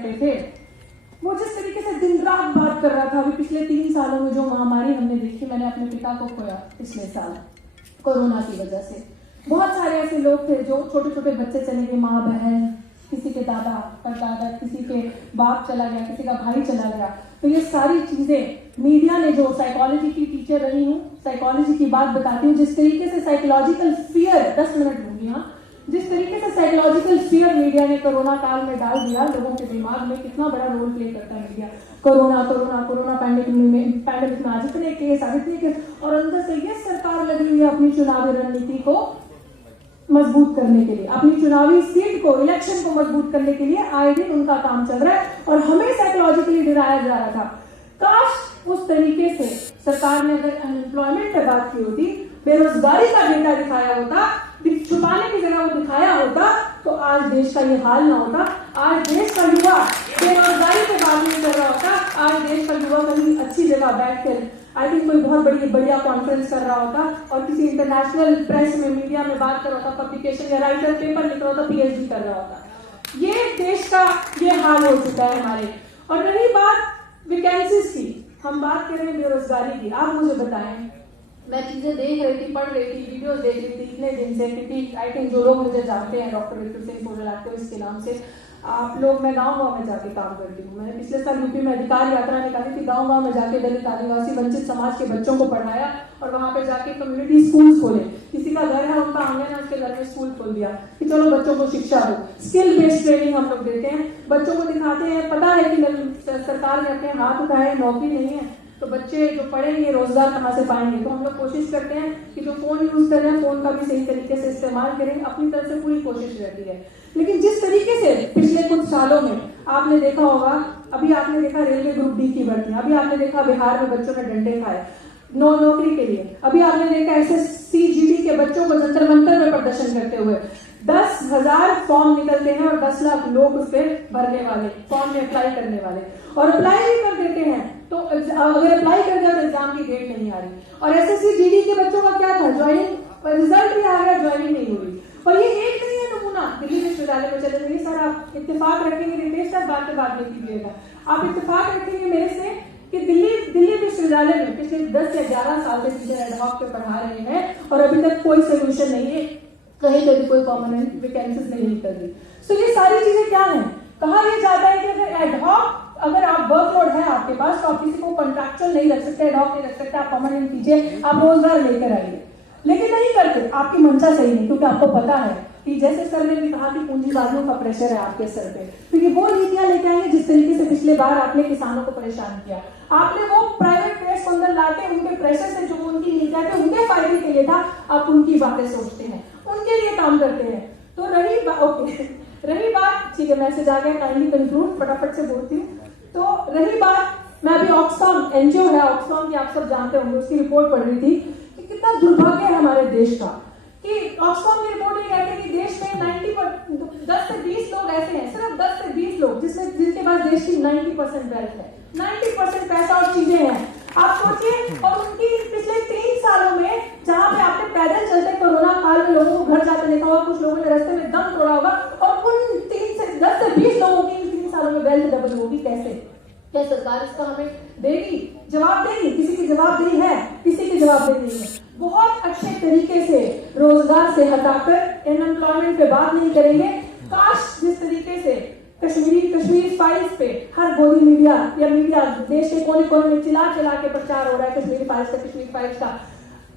थे, वो जिस तरीके से दिन रात बात कर रहा था। अभी पिछले 3 सालों में जो महामारी हमने देखी, मैंने अपने पिता को खोया पिछले साल कोरोना की वजह से। बहुत सारे ऐसे लोग थे जो छोटे छोटे बच्चे चले गए, माँ बहन, किसी के दादा परदादा, किसी के बाप चला गया, किसी का भाई चला गया। तो ये सारी चीजें मीडिया ने, जो साइकोलॉजी की टीचर रही हूँ, साइकोलॉजी की बात बताती हूँ, जिस तरीके से साइकोलॉजिकल फियर, 10 मिनट दूंगी, हाँ, जिस तरीके से साइकोलॉजिकल फियर मीडिया ने कोरोना काल में डाल दिया लोगों के दिमाग में, कितना बड़ा रोल प्ले करता है मीडिया। कोरोना पैंडेमिक में आज इतने केस, और अंदर से ये सरकार लगी हुई है अपनी चुनावी रणनीति को मजबूत करने के लिए, अपनी चुनावी सीट को, इलेक्शन को मजबूत करने के लिए आए दिन उनका काम चल रहा है और हमें साइकोलॉजिकली डराया जा रहा था। काश उस तरीके से सरकार ने अगर अनएम्प्लॉयमेंट पे बात की होती, बेरोजगारी का डेटा दिखाया होता, छुपाने की जगह वो दिखाया होता, तो आज देश का ये हाल ना होता। आज देश का युवा बेरोजगारी पे बात नहीं कर रहा होता, आज देश का युवा कहीं अच्छी जगह बैठकर आई थिंक कोई बहुत बढ़िया कॉन्फ्रेंस कर रहा होता और किसी इंटरनेशनल प्रेस में, मीडिया में बात कर रहा होता, पब्लिकेशन या राइटर पेपर लिख रहा होता, पीएचडी कर रहा होता। ये देश का ये हाल हो चुका है हमारे। और रही बात वैकेंसीज की, हम बात कर रहे हैं बेरोजगारी की। आप मुझे बताएं, मैं चीजें देख रही थी, पढ़ रही थी, वीडियोस देख रही थी इतने दिन से, क्योंकि आई थिंक जो लोग मुझे जानते हैं डॉक्टर विक्रम सिंह सोजल एक्टिविस्ट के नाम से, आप लोग, मैं गांव में जाके काम करती हूँ। मैंने पिछले साल यूपी में अधिकार यात्रा निकाली थी, गांव में जाके दलित, आदिवासी, वंचित समाज के बच्चों को पढ़ाया और वहां पे जाके कम्युनिटी स्कूल खोले। किसी का घर है, उनका आंगन है, उसके घर में स्कूल खोल दिया कि चलो बच्चों को शिक्षा दो। स्किल बेस्ड ट्रेनिंग हम लोग देते हैं, बच्चों को दिखाते हैं। पता है कि सरकार ने अपने हाथ उठाए, नौकरी नहीं है, तो बच्चे जो पढ़ेंगे रोजगार कहाँ से पाएंगे। तो हम लोग कोशिश करते हैं कि जो फोन यूज कर रहे हैं, फोन का भी सही तरीके से इस्तेमाल करें, अपनी तरफ से पूरी कोशिश रहती है। लेकिन जिस तरीके से पिछले कुछ सालों में आपने देखा होगा, अभी आपने देखा रेलवे ग्रुप डी की भर्तियां, अभी आपने देखा बिहार में बच्चों ने डंडे खाए नौकरी के लिए, अभी आपने देखा एसएससी जीडी के बच्चों को जंतर मंतर में प्रदर्शन करते हुए। 10,000 फॉर्म निकलते हैं और 10 लाख लोग उस पर भरने वाले, फॉर्म में अप्लाई करने वाले, और अप्लाई भी कर देते हैं। तो अगर अप्लाई कर दिया तो एग्जाम की डेट नहीं आ रही। और एसएससी जीडी के बच्चों का क्या था, ज्वाइनिंग रिजल्ट भी आ गया, ज्वाइनिंग नहीं हुई। और ये एक नहीं है नमूना, दिल्ली विश्वविद्यालय में चले जाइए सर, आप इत्तेफाक रखेंगे, रितेश सर बात में कीजिएगा, आप इत्तेफाक रखेंगे मेरे से कि दिल्ली विश्वविद्यालय में पिछले 10 या 11 साल से टीचर एडहॉक पे पढ़ा रहे हैं और अभी तक कोई सोल्यूशन नहीं है, कहीं कभी कोई परमानेंट वैकेंसीज नहीं निकल रही। सो ये सारी चीजें क्या है, कहा यह जाता है कि अगर एडहॉक, अगर आप वर्कलोड है आपके पास, तो आप किसी को कॉन्ट्रैक्चुअल नहीं रख सकते, एडहॉक नहीं रख सकते, आप परमानेंट कीजिए, आप रोजगार लेकर आइए। लेकिन नहीं करते, आपकी मंशा सही नहीं, क्योंकि आपको पता है कि जैसे सर ने भी कहा कि पूंजीवादियों का प्रेशर है आपके सर पे, क्योंकि वो नीतियां लेके आएंगे जिस तरीके से पिछले बार आपने किसानों को परेशान किया। आपने वो प्राइवेट प्लेयर्स को अंदर लाके उनके प्रेशर से, जो उनकी नीतियां थे उनके फायदे के लिए था, आप उनकी बातें सोचते हैं, उनके लिए काम करते हैं। तो रही बात, ठीक है, मैसेज आ गया, काइंडली कंक्लूड, फटाफट से बोलती हूँ। तो रही बात, मैं अभी ऑक्सफैम एनजीओ है, ऑक्सफैम की आप सब जानते होंगे, उसकी रिपोर्ट पढ़ रही थी कि कितना दुर्भाग्य है हमारे देश का, कि ऑक्सफैम की रिपोर्ट ये कहती है कि देश में 10 से 20 लोग ऐसे हैं, सिर्फ 10 से 20 लोग जिनके पास देश की 90% वेल्थ है, 90% पैसा और चीजें हैं। आप सोचिए, और उनकी पिछले 3 सालों में, जहां पे आपने पैदल चलते कोरोना काल में लोगों को घर जाते देखा होगा, कुछ लोगों ने रास्ते में दम तोड़ा होगा, और उन 10 से 20 लोगों की 3 सालों में वेल्थ डबल होगी। कैसे? क्या सरकार इसका हमें देगी, जवाब देगी? किसी की जवाबदेही है? किसी की जवाबदेही नहीं है। बहुत अच्छे तरीके से रोजगार से हटाकर अनएम्प्लॉयमेंट पे बात नहीं करेंगे। काश जिस तरीके से कश्मीर फाइल्स पे हर गोदी मीडिया या मीडिया देश के कोने कोने में चिल्ला के प्रचार हो रहा है कश्मीर फाइल्स का,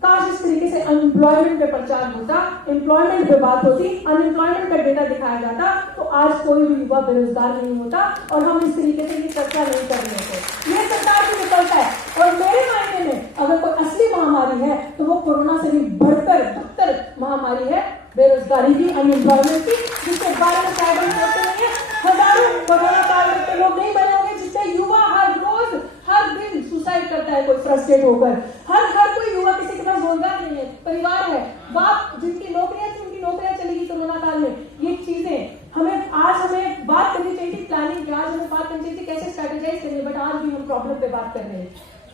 काश इस तरीके से अनएम्प्लॉयमेंट पे प्रचार होता, एम्प्लॉयमेंट पे बात होती, अनएम्प्लॉयमेंट का डेटा दिखाया जाता, तो आज कोई भी युवा बेरोजगार नहीं होता और हम इस तरीके से ये चर्चा नहीं कर रहे थे। ये सरकार की विफलता है। और मेरे मायने में अगर कोई असली महामारी है तो वो कोरोना से भी बढ़कर बदतर महामारी है, बेरोजगारी की, अनएम्प्लॉयमेंट की, जिसके बारे में शायद हम सोचते नहीं है। हजारों कोरोना काल में लोग नहीं बने होंगे जिससे युवा हर रोज हर दिन सुसाइड करता है, कोई फ्रस्ट्रेट होकर। हर कोई युवा, किसी के पास रोजगार नहीं है, परिवार है, बाप जिनकी नौकरियां थी उनकी नौकरियां चली गई कोरोना काल में। ये चीजें हमें बात करनी चाहिए थी, प्लानिंग की, आज हमें बात करनी चाहिए थी कैसे स्ट्रेटेजाइज करेंगे, बट आज भी हम प्रॉब्लम पे बात कर रहे हैं।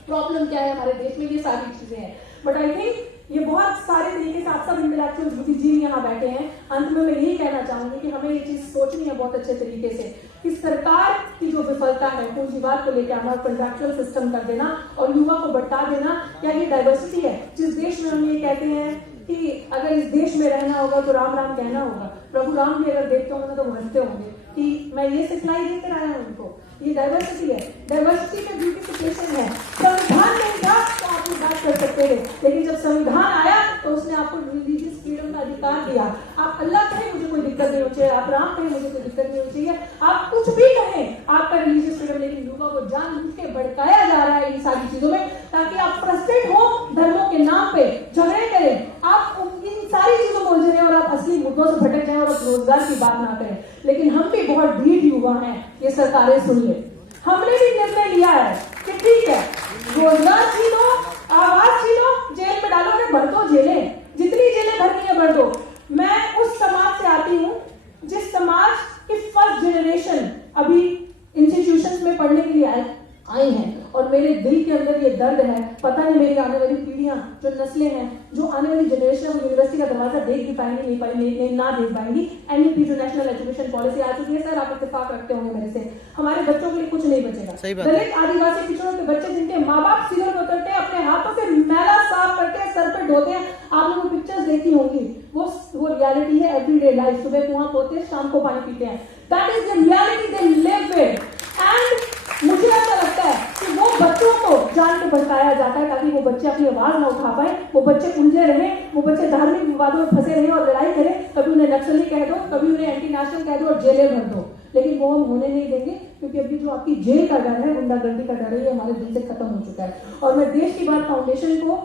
प्रॉब्लम क्या है हमारे देश में, ये सारी चीजें हैं। बट आई थिंक ये बहुत सारे तरीके से आप सब इंटेलेक्चुअल बुद्धिजीवी यहाँ बैठे हैं। अंत में मैं यही कहना चाहूंगी कि हमें ये चीज सोचनी है बहुत अच्छे तरीके से कि सरकार की जो विफलता है, पूंजीवाद को लेकर आना, कॉन्ट्रैक्चुअल सिस्टम कर देना और युवा को भटका देना, क्या ये डाइवर्सिटी है? जिस देश में हम ये कहते हैं कि अगर इस देश में रहना होगा तो राम राम कहना होगा, प्रभु राम भी अगर देखते होंगे तो वो हंसते होंगे कि मैं ये सिखलाई देकर आया हूं उनको। ये डाइवर्सिटी है, डाइवर्सिटी में ब्यूटिफिकेशन है। संविधान नहीं था तो आप ये बात कर सकते थे, लेकिन जब संविधान आया तो उसने आपको रिलीजियस फ्रीडम का अधिकार दिया। आप अल्लाह कहें मुझे कोई दिक्कत नहीं होनी चाहिए, आप राम कहें मुझे कोई दिक्कत नहीं होनी चाहिए, आप कुछ भी कहें, आपका रिलीजियस फ्रीडम। लेकिन युवा को जानबूझ के भड़काया जा रहा है इन सारी चीजों में, ताकि आप फ्रस्ट्रेट हो, धर्मों के नाम पे झगड़े करें, आप इन सारी चीजों को उलझे और आप असली मुद्दों से भटक जाएं और आप रोजगार की बात ना करें। लेकिन हम भी बहुत ढीठ युवा हैं, ये सरकारें सुन ले। हमने भी निर्णय लिया है कि ठीक है, रोजगार छीनो, आवाज छीनो, जेल में डालो, भर दो जेलें, जितनी जेलें भरनी है भर दो। मैं उस समाज से आती हूँ जिस समाज की फर्स्ट जनरेशन अभी इंस्टीट्यूशंस में पढ़ने के लिए आई हैं, और मेरे दिल के अंदर ये दर्द है। पता नहीं मेरी आने वाली पीढ़ियां, जो नस्लें हैं, जो आने वाली जनरेशन है, वो यूनिवर्सिटी का दरवाजा देख भी पाएंगी, नहीं ना देख पाएंगी। एनईपी जो नेशनल एजुकेशन पॉलिसी आ चुकी है, सर आप इत्तेफाक रखते होंगे मेरे से, हमारे बच्चों के लिए कुछ नहीं बचेगा। दलित आदिवासी पिछड़ों के बच्चे जिनके माँ बाप सीधे उतरते हैं, अपने हाथों से मैला साफ करके सर पे ढोते हैं, आप लोगों पिक्चर्स देखी होंगी, वो रियलिटी है एवरीडे लाइफ। सुबह कुआं पोते, शाम को पानी पीते हैं, that is the reality they live with. And मुझे ऐसा लगता है कि वो बच्चों को जान के भड़काया जाता है ताकि वो बच्चे अपनी आवाज ना उठा पाए, वो बच्चे उलझे रहे, वो बच्चे धार्मिक विवादों में फंसे रहे और लड़ाई करें। कभी उन्हें नक्सली कह दो, कभी उन्हें एंटी नेशनल कह दो और जेलें भर दो, लेकिन वो हम होने नहीं देंगे, क्योंकि अभी जो आपकी जेल का डर है, गुंडागर्दी का डर है, ये हमारे दिल से खत्म हो चुका है। और मैं देश की बात फाउंडेशन को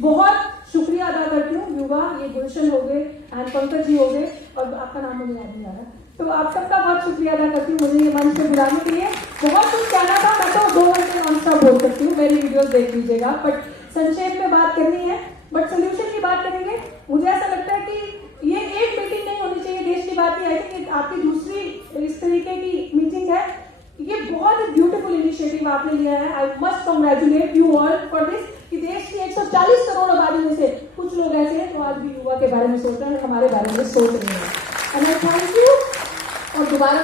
बहुत शुक्रिया अदा करती हूँ। युवा, ये गुलशन हो गए एंड पंकज जी हो गए, और आपका नाम मुझे याद नहीं आ रहा, तो आप सबका बहुत शुक्रिया अदा करती हूँ मुझे ये मंच पे बुलाने के लिए। बहुत कुछ कहना था, मैं तो 2 घंटे नॉन स्टॉप बोल सकती हूँ, मेरी वीडियोस देख लीजिएगा, बट संक्षेप में बात करनी है, बट सोल्यूशन की बात करेंगे। मुझे ऐसा लगता है कि ये एक मीटिंग नहीं होनी चाहिए देश की बात। आई थिंक आपकी दूसरी इस तरीके की मीटिंग है, ये बहुत ब्यूटीफुल इनिशिएटिव आपने लिया है। I must congratulate you all for this, कि देश की 140 करोड़ आबादी में से कुछ लोग ऐसे हैं जो आज भी युवा के बारे में सोच रहे हैं, हमारे बारे में सोच रहे हैं। And I thank you. और दोबारा